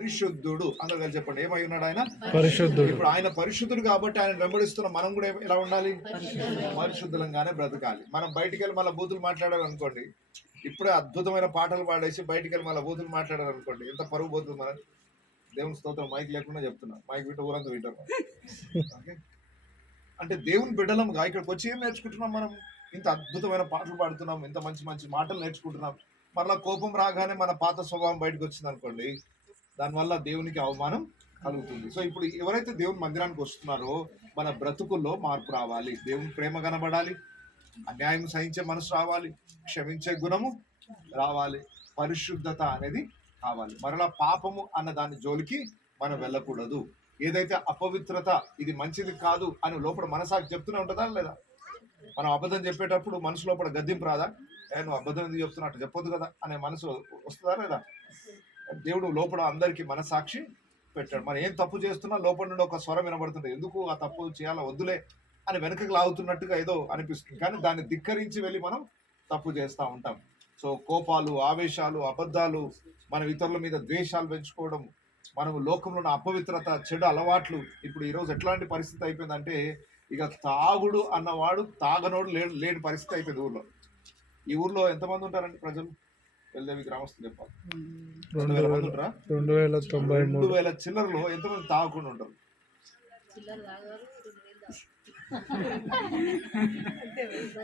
పరిశుద్ధుడు. అందరూ కలిసి చెప్పండి, ఏమై ఉన్నాడు ఆయన? పరిశుద్ధుడు. ఇప్పుడు ఆయన పరిశుద్ధుడు కాబట్టి ఆయన వెంబడిస్తున్న మనం కూడా ఎలా ఉండాలి? పరిశుద్ధంగానే బ్రతకాలి. మనం బయటికి వెళ్ళి మళ్ళీ బూతులు మాట్లాడాలనుకోండి, ఇప్పుడే అద్భుతమైన పాటలు పాడేసి బయటికి వెళ్ళి మళ్ళీ బూతులు మాట్లాడాలనుకోండి, ఎంత పరుగు పోతుంది మన. దేవుని స్తోత్రం. మైక్ లేకుండా చెప్తున్నా, మైక్ వింటే ఊరంతా వింటారు. ఓకే, అంటే దేవుని బిడ్డలంగా ఇక్కడికి వచ్చి ఏం నేర్చుకుంటున్నాం మనం? ఇంత అద్భుతమైన పాటలు పాడుతున్నాం, ఇంత మంచి మంచి మాటలు నేర్చుకుంటున్నాం. మరలా కోపం రాగానే మన పాత స్వభావం బయటకు వచ్చింది అనుకోండి, దానివల్ల దేవునికి అవమానం కలుగుతుంది. సో ఇప్పుడు ఎవరైతే దేవుని మందిరానికి వస్తున్నారో మన బ్రతుకుల్లో మార్పు రావాలి. దేవుని ప్రేమ కనబడాలి, అన్యాయం సహించే మనసు రావాలి, క్షమించే గుణము రావాలి, పరిశుద్ధత అనేది కావాలి. మరలా పాపము అన్న దాని జోలికి మనం వెళ్ళకూడదు. ఏదైతే అపవిత్రత, ఇది మంచిది కాదు అని లోపల మనసాకి చెప్తూనే ఉంటుందా లేదా? మనం అబద్ధం చెప్పేటప్పుడు మనసు లోపల గద్దింపు రాదా? నువ్వు అబద్ధం ఎందుకు చెప్తున్నా, అట్లా చెప్పొద్దు కదా అనే మనసు వస్తుందా లేదా? దేవుడు లోపల అందరికీ మనసాక్షి పెట్టాడు. మనం ఏం తప్పు చేస్తున్నా లోపల నుండి ఒక స్వరం వినబడుతుంది, ఎందుకు ఆ తప్పు చేయాలా, వద్దులే అని వెనకకి లాగుతున్నట్టుగా ఏదో అనిపిస్తుంది. కానీ దాన్ని ధిక్కరించి వెళ్ళి మనం తప్పు చేస్తూ ఉంటాం. సో కోపాలు, ఆవేశాలు, అబద్ధాలు, మనం ఇతరుల మీద ద్వేషాలు పెంచుకోవడం, మనం లోకంలో ఉన్న అపవిత్రత, చెడు అలవాట్లు. ఇప్పుడు ఈరోజు ఎట్లాంటి పరిస్థితి అయిపోయిందంటే, ఇక తాగుడు అన్నవాడు తాగనోడు లేని పరిస్థితి అయిపోయింది ఊర్లో. ఈ ఊర్లో ఎంతమంది ఉంటారండి ప్రజలు? వెళ్దేవి గ్రామస్తులు చెప్పాలి, 2000 మంది ఉంటారా? 2093 చిల్లరలో ఎంతమంది తాగకుండా ఉంటారు?